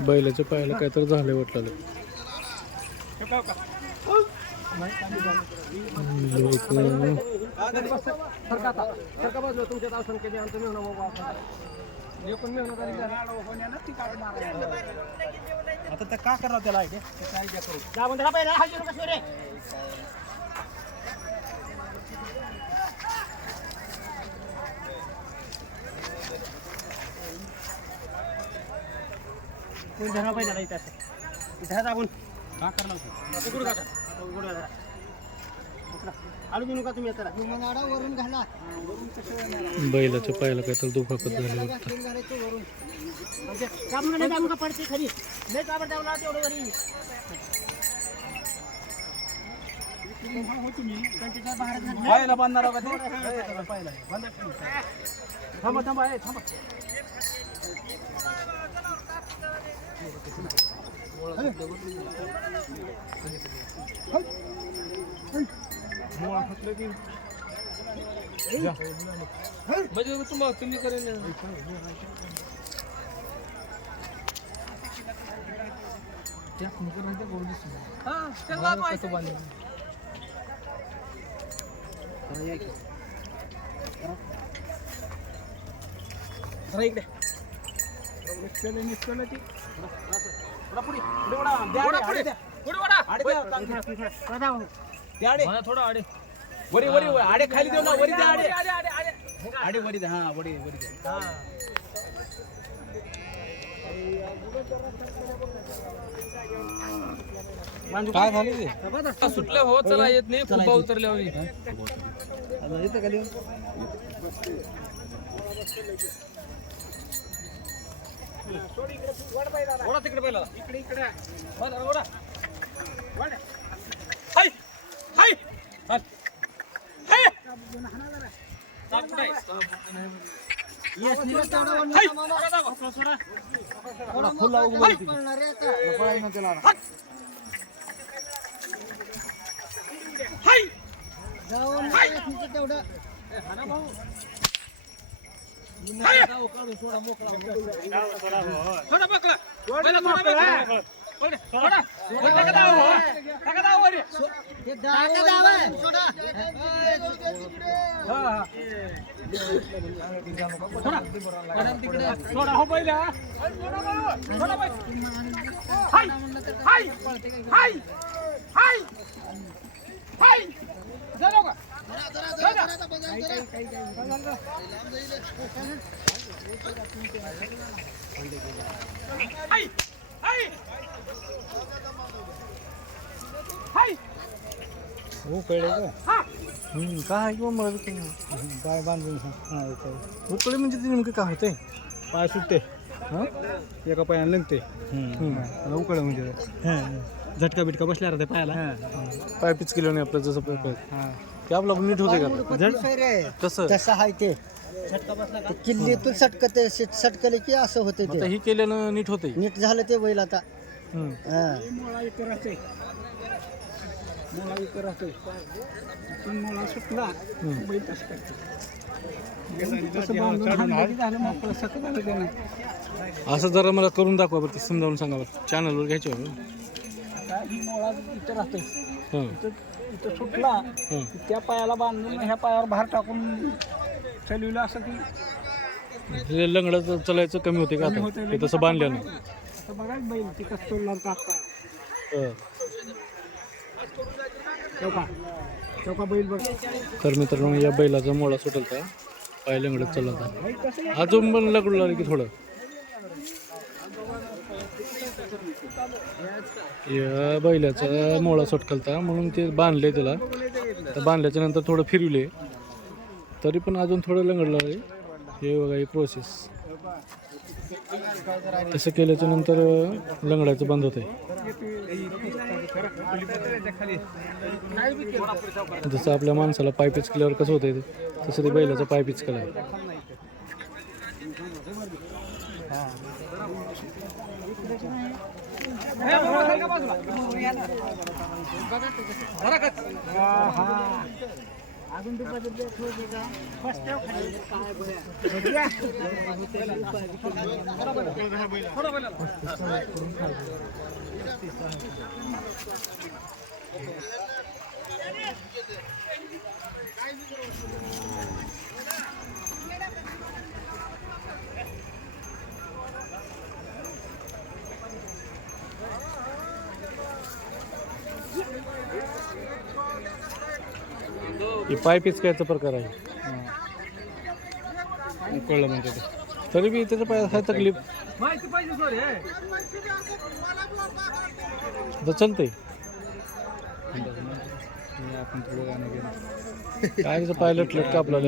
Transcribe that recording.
बैलाच्या पायाला काहीतरी झालंय वाटलं. आता त्या का करावं त्याला कोण धरा पाहिजे इथं आपण का करणार आलू घेऊन का तुम्ही आता वरून घाला बैलाच्या पायाला काहीतरी दुखापत झाली वाटतं. पडते खरी नाही का बरं तेवढं वरी पायाला बांधणार का ते पायाला थांबा थांबा थांबा तुम्ही करेन थोडा आडे वरी वरी आडे खाली देऊ ना वरी द्या आडे आडे वरी द्या हा वरी वरी द्या काय झाले ते सुटलं हो चला येत नाही खूप उतरल्यावर येते खाली ओढा तिकडे पहिला इकडे इकडे ओढा हाय हाय हाय थोडा हो पहिला हाय हाय हाय हाय हाय जाऊ का हाय हाय हाय हो कळले का काय किंवा मला काय बांधून उकळे म्हणजे ते नेमकं काय होतंय पाय सुटते हां एका पायाने लंगते उकळे म्हणजे झटका बिटका बसल्या राहते पायाला पाय पिच किलो नाही आपलं जसं पाय ते आपलं आपण नीट होते का कसं तसं आहे ते किल्लीतून सटकले की असं होते आता ते ही केल्यानं नीट होते नीट झालं ते बैल आता मोळा इकडे राहते मोळा इकडे राहते मोळा सुटला बैल तसं करते झालं मग सकत आलं ते नाही असं जरा मला करून दाखवा बरं ते समजावून सांगा बरं चॅनलवर घ्यायचं आता ही मोळा इथं राहते हां इथं सुटला त्या पायाला बांधून ह्या पायावर भार टाकून चालविलं असं की हे लंगडं चालायचं कमी होते का आता ते तसं बांधल्यानं आता बघा बैल ती कसं तोडला टाकता चौका बैल बघ तर मित्रांनो या बैलाचा मोळा सुटलता पाय लंगडत चालता अजून पण लगडू लागलं की थोडं या बैलाचा मोळा सुटकलता म्हणून ते बांधले त्याला तर बांधल्याच्या नंतर थोडं फिरवले तरी पण अजून थोडं लंगडलं आहे हे बघा ही प्रोसेस तसं केल्याच्या नंतर लंगडायचं बंद होतंय जसं आपल्या माणसाला पाय पिचकल्यावर कसं होतंय तसं ते बैलाचा पाय पिचकला अजून ही पाय पिचकायचा प्रकार आहे कळलं म्हणजे तरी बी त्याचं पाय काय तकलीफ तर चालतंय आपण थोडं गाणं घेऊ काय त्याचं पाय लटलट कापला